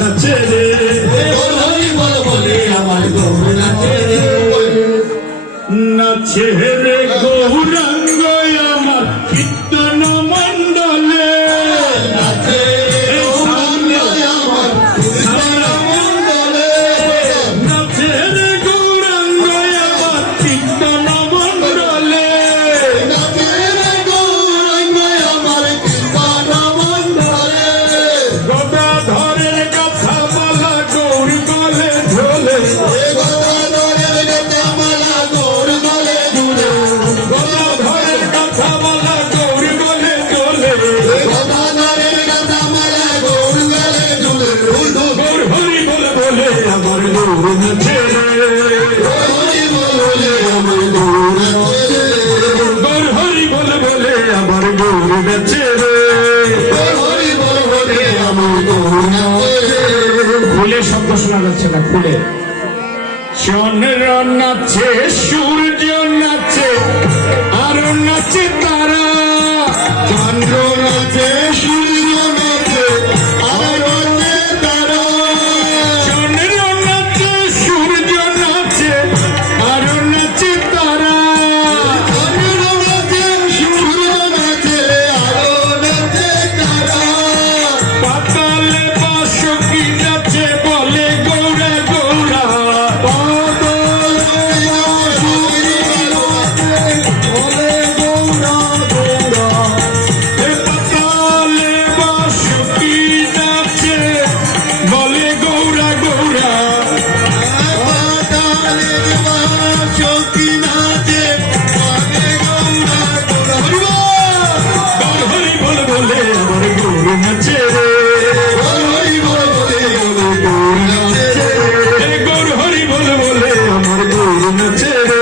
নাচে রে, হরি বল বলে আমার গৌর নাচে রে, নাচে রে গৌরাঙ্গ আমার কীর্তন মণ্ডলে, নাচে রে গৌরাঙ্গ আমার কীর্তন মণ্ডলে, নাচে রে গৌরাঙ্গ আমার কীর্তন মণ্ডলে, নাচে রে গৌরাঙ্গ আমার কীর্তন মণ্ডলে, গদাধরের কথা মালা গৌর গলে ঝোলে, গদাধরের কথা মালা গৌর গলে ঝুলে, গদাধরের কথা মালা গৌর গলে ঝোলে, গদাধরের কথা মালা গৌর গলে ঝুলে, গৌর হরি বলে বলে আমার গৌর নাচে রে, হরি বলে আমার গৌর নাচে রে, গৌর হরি বলে বলে আমার গৌর নাচে রে, হরি বলে বলে আমার গৌর নাচে রে। ফুলে শব্দ শোনা যাচ্ছে না, ফুলে চন্দ্র নাচে, সূর্য নাচে, আর নাচে তারা, চন্দ্র নাচে, সূর্য নাচে, আর নাচে তারা, চন্দ্র নাচে, সূর্য নাচে, আর নাচে তারা, চন্দ্র নাচে, সূর্য নাচে, আর নাচে তারা, পাতালে বাঁশকি নাচে বলে গৌরা গৌরা, গৌর হরি বলে বলে আমার গৌর নাচে রে,